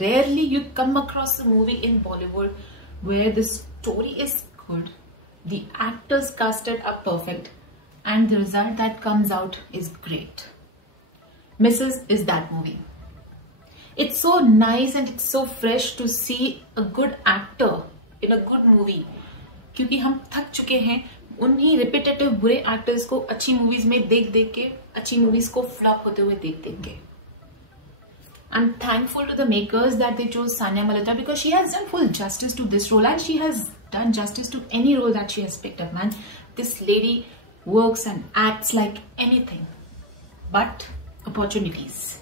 rarely you come across a movie in Bollywood where the story is good, the actors casted are perfect, and the result that comes out is great. Mrs. is that movie. It's so nice and it's so fresh to see a good actor in a good movie. क्योंकि हम थक चुके हैं उन्हीं repetitive बुरे actors को अच्छी movies में देख देख के, अच्छी मूवीज को फ्लॉप होते हुए देख देख के. I'm thankful to the makers that they chose Sania Malhotra because she has done full justice to this role and she has done justice to any role that she has picked up, man. This lady works and acts like anything. But opportunities.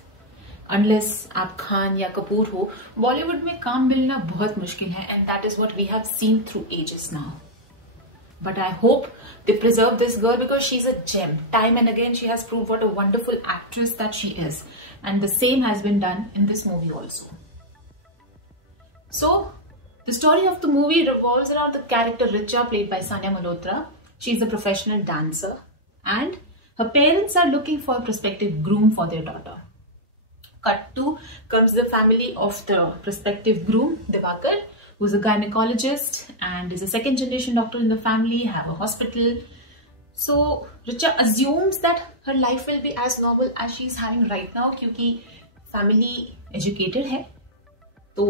Unless आप खान या कपूर हो, बॉलीवुड में काम मिलना बहुत मुश्किल है and that is what we have seen through ages now. But I hope they preserve this girl because she's a gem. Time and again she has proved what a wonderful actress that she is. And the same has been done in this movie also. So, the story of the movie revolves around the character Richa played by Sania Malhotra. She's a professional dancer and her parents are looking for a prospective groom for their daughter. Cut to comes the family of the prospective groom, Divakar, who's a gynecologist and is a second generation doctor in the family, have a hospital. So Richa assumes that her life will be as normal as she's having right now क्योंकि family educated है. तो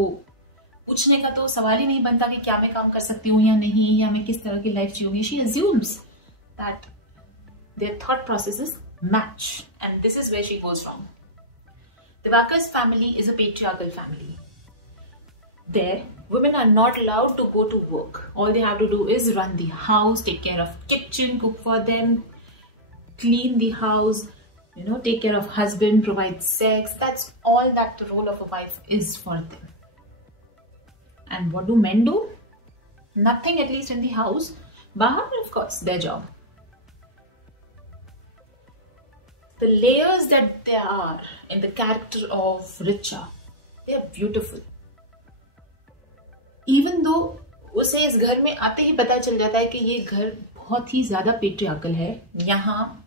पूछने का तो सवाल ही नहीं बनता कि क्या मैं काम कर सकती हूँ या नहीं, या मैं किस तरह की life जीऊंगी. She assumes that their thought processes match and this is where she goes wrong. Divakar's family is a patriarchal family. There, women are not allowed to go to work. All they have to do is run the house, take care of kitchen, cook for them, clean the house, take care of husband, provide sex. That's all that the role of a wife is for them. And what do men do? Nothing, at least in the house. Bahar, of course, their job. The layers that there are in the character of Richa, they are beautiful. Even though उसे इस घर में आते ही पता चल जाता है कि ये घर बहुत ही ज्यादा पेट्रियार्कल है, यहाँ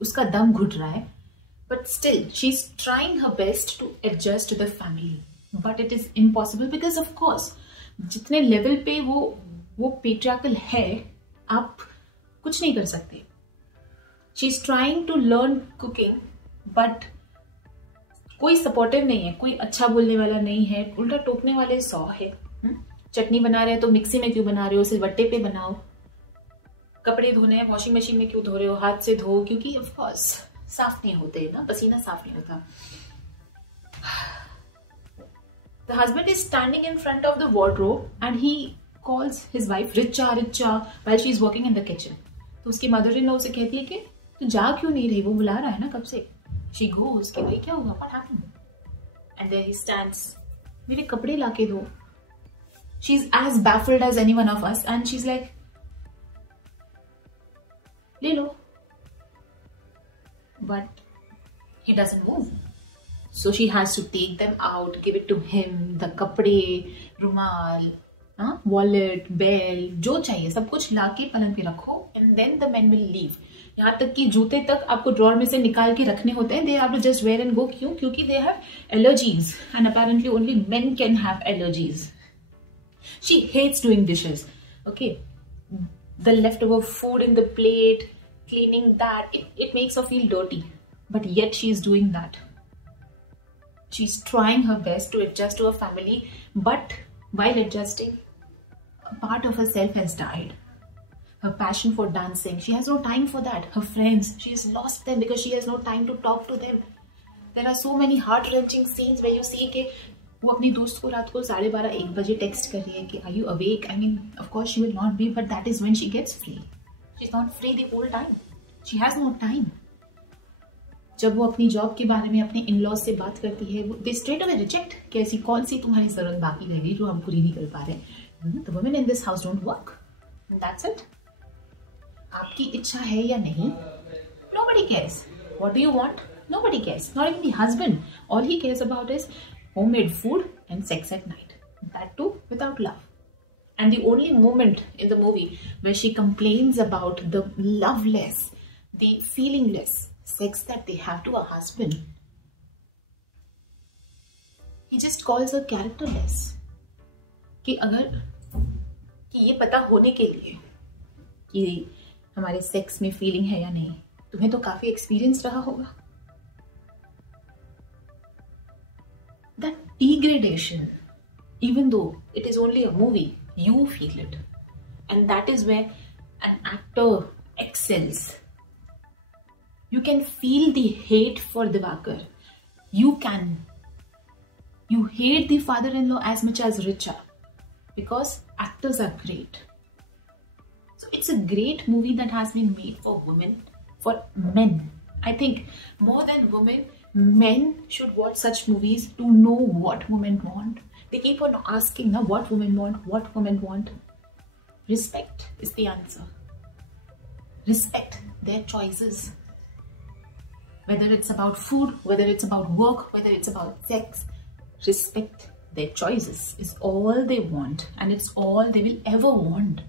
उसका दम घुट रहा है, but still she's trying her best to adjust to the family. But it is impossible because of course जितने लेवल पे वो पेट्रियार्कल है, आप कुछ नहीं कर सकते. She's trying to learn cooking, but कोई सपोर्टिव नहीं है, कोई अच्छा बोलने वाला नहीं है, उल्टा टोकने वाले 100 है. चटनी बना रहे हैं तो मिक्सी में क्यों बना रहे हो, सिलबट्टे पे बनाओ. कपड़े धोने हैं वॉशिंग मशीन में क्यों धो रहे हो, हाथ से धो, क्योंकि ऑफ कोर्स साफ नहीं होते ना, पसीना साफ नहीं होता. The husband is standing in front of the wardrobe and he calls his wife Richa, Richa while she is working in the kitchen. तो उसकी मदर इन लॉ उसे कहती है कि तू जा क्यों नहीं रही, वो बुला रहा है ना कब से. She goes कि भाई क्या हुआ, what happened? And there he stands, मेरे कपड़े लाके दो. She's as baffled as any one of us and she's like, ले लो. But he doesn't move. So she has to take them out, give it to him, the कपड़े, रुमाल, wallet, bell, जो चाहिए सब कुछ लाके पलंग पे रखो and then the men will leave. यहाँ तक कि जूते तक आपको ड्रॉर में से निकाल के रखने होते हैं. They have to just wear and go. क्यों? क्योंकि they have allergies and apparently only men can have allergies. She hates doing dishes. Okay, the leftover food in the plate, cleaning that, it makes her feel dirty. But yet she is doing that. She's trying her best to adjust to her family, but while adjusting, a part of herself has died. Her passion for dancing, she has no time for that. Her friends, she has lost them because she has no time to talk to them. There are so many heart-wrenching scenes where you see कि वो अपनी दोस्त को रात को 12:30-1 बजे text कर रही है कि are you awake? I mean, of course she will not be, but that is when she gets free. She's not free the whole time. She has no time. जब वो अपनी जॉब के बारे में अपने इन-लॉज से बात करती है, वो they straight away reject कि ऐसी कौन सी तुम्हारी जरूरत बाकी रह गई जो हम पूरी नहीं कर पा रहे. The women in this house don't work. And that's it. आपकी इच्छा है या नहीं? Nobody cares. What do you want? Nobody cares. Not even the husband. All he cares about is homemade food and sex at night. That too without love. And the only moment in the movie where she complains about the loveless, the feelingless sex that they have to a husband, he just calls her characterless. कि ये पता होने के लिए कि हमारे sex में feeling है या नहीं, तुम्हें तो काफी एक्सपीरियंस रहा होगा. That degradation, even though it is only a movie, you feel it. And that is where an actor excels. You can feel the hate for Diwakar. You hate the father-in-law as much as Richa, because actors are great. So it's a great movie that has been made for women, for men. I think more than women, men should watch such movies to know what women want. They keep on asking now what women want. Respect is the answer. Respect their choices. Whether it's about food, whether it's about work, whether it's about sex, respect their choices is all they want, and it's all they will ever want.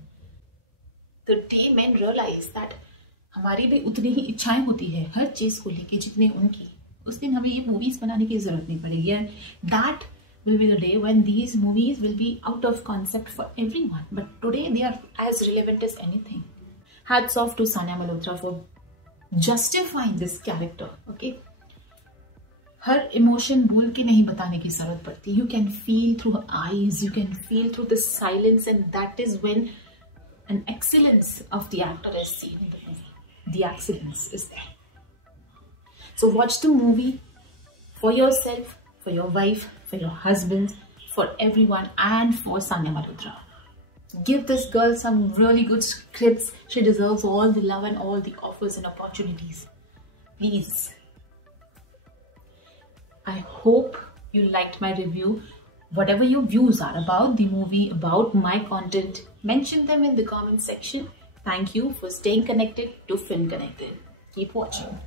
The day men realize that हमारी भी उतनी ही इच्छाएं होती है हर चीज को लेके जितने उनकी, उस दिन हमें ये मूवीज बनाने की जरूरत नहीं पड़ेगी. And that will be the day when these movies will be out of concept for everyone. But today they are as relevant as anything. Hats off to Sania Malhotra for justifying this character. Okay, her emotion बोल के नहीं बताने की जरूरत पड़ती. You can feel through her eyes, you can feel through the silence, and that is when an excellence of the actor is seen in the movie. The excellence is there. So watch the movie for yourself, for your wife, for your husband, for everyone, and for Sania Malhotra. Give this girl some really good scripts. She deserves all the love and all the offers and opportunities. Please. I hope you liked my review. Whatever your views are about the movie, about my content, mention them in the comment section. Thank you for staying connected to Film Connected. Keep watching.